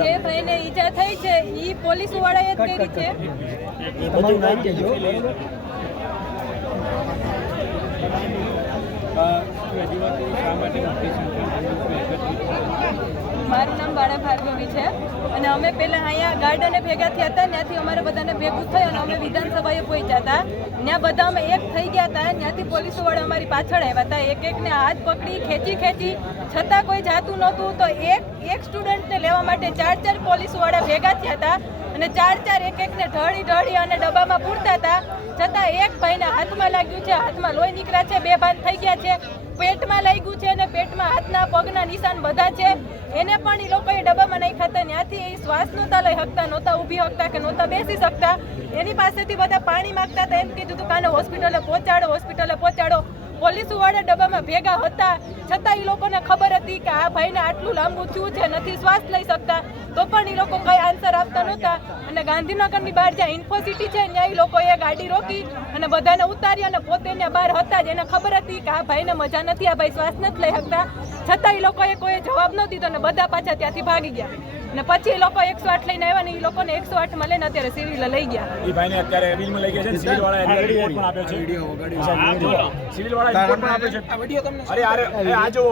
જે ભાઈને ઈજા થઈ છે ઈ પોલીસ વાળાએ જ કરી છે. મારું નામ બાળા ભાર્ગવી છે અને અમે પહેલાં અહીંયા ગાર્ડને ભેગા થયા હતા. ત્યાંથી અમારે બધાને ભેગું થયું અને અમે વિધાનસભાએ પહોંચ્યા હતા. ત્યાં બધા અમે એક થઈ ગયા હતા. ત્યાંથી પોલીસવાળા અમારી પાછળ આવ્યા હતા. એકને હાથ પકડી ખેંચી છતાં કોઈ જાતું નહોતું. તો એક સ્ટુડન્ટને લેવા માટે 4 પોલીસવાળા ભેગા થયા હતા અને 4 એકને ઢળી અને ડબ્બામાં પૂરતા હતા. છતાં એક ભાઈને હાથમાં લાગ્યું છે, હાથમાં લોહી નીકળ્યા છે, બેભાન થઈ ગયા છે, પેટમાં લાગ્યું છે અને પેટમાં હાથના પગના નિશાન બધા છે. એને પણ એ લોકોએ ડબ્બામાં નાખ્યા હતા. ત્યાંથી એ શ્વાસ નહોતા લઈ શકતા, નહોતા ઊભી શકતા કે નહોતા બેસી શકતા. એની પાસેથી બધા પાણી માંગતા હતા. એમ કીધું હતું કે આને હોસ્પિટલે પહોંચાડો. પોલીસવાળા ડબ્બામાં ભેગા હતા છતાં એ લોકોને ખબર હતી કે આ ભાઈને આટલું લાંબુ થયું છે, નથી શ્વાસ લઈ શકતા, તો પણ એ લોકો કઈ આન્સર આપતા નહોતા. અને ગાંધીનગરની બહાર જ્યાં ઇન્ફોસિટી છે ત્યાં એ લોકોએ ગાડી રોકી અને બધાને ઉતારી અને પોતે ત્યાં બહાર હતા જ. એને ખબર હતી કે આ ભાઈને મજા નથી, આ ભાઈ શ્વાસ નથી લઈ શકતા, છતાં એ લોકોએ કોઈ જવાબ ન દીધો અને બધા પાછા ત્યાંથી ભાગી ગયા. અને પછી એ લોકો 108 લઈને આવ્યા ને એ લોકોને 108 માં લઈને અત્યારે સિવિલ લઈ ગયા. એ ભાઈને અત્યારે સિવિલમાં લઈ ગયા છે. સિવિલ વાળાએ રિપોર્ટ પણ આપ્યો છે. સિવિલ વાળાએ રિપોર્ટ પણ આપ્યો છે. અરે આ જો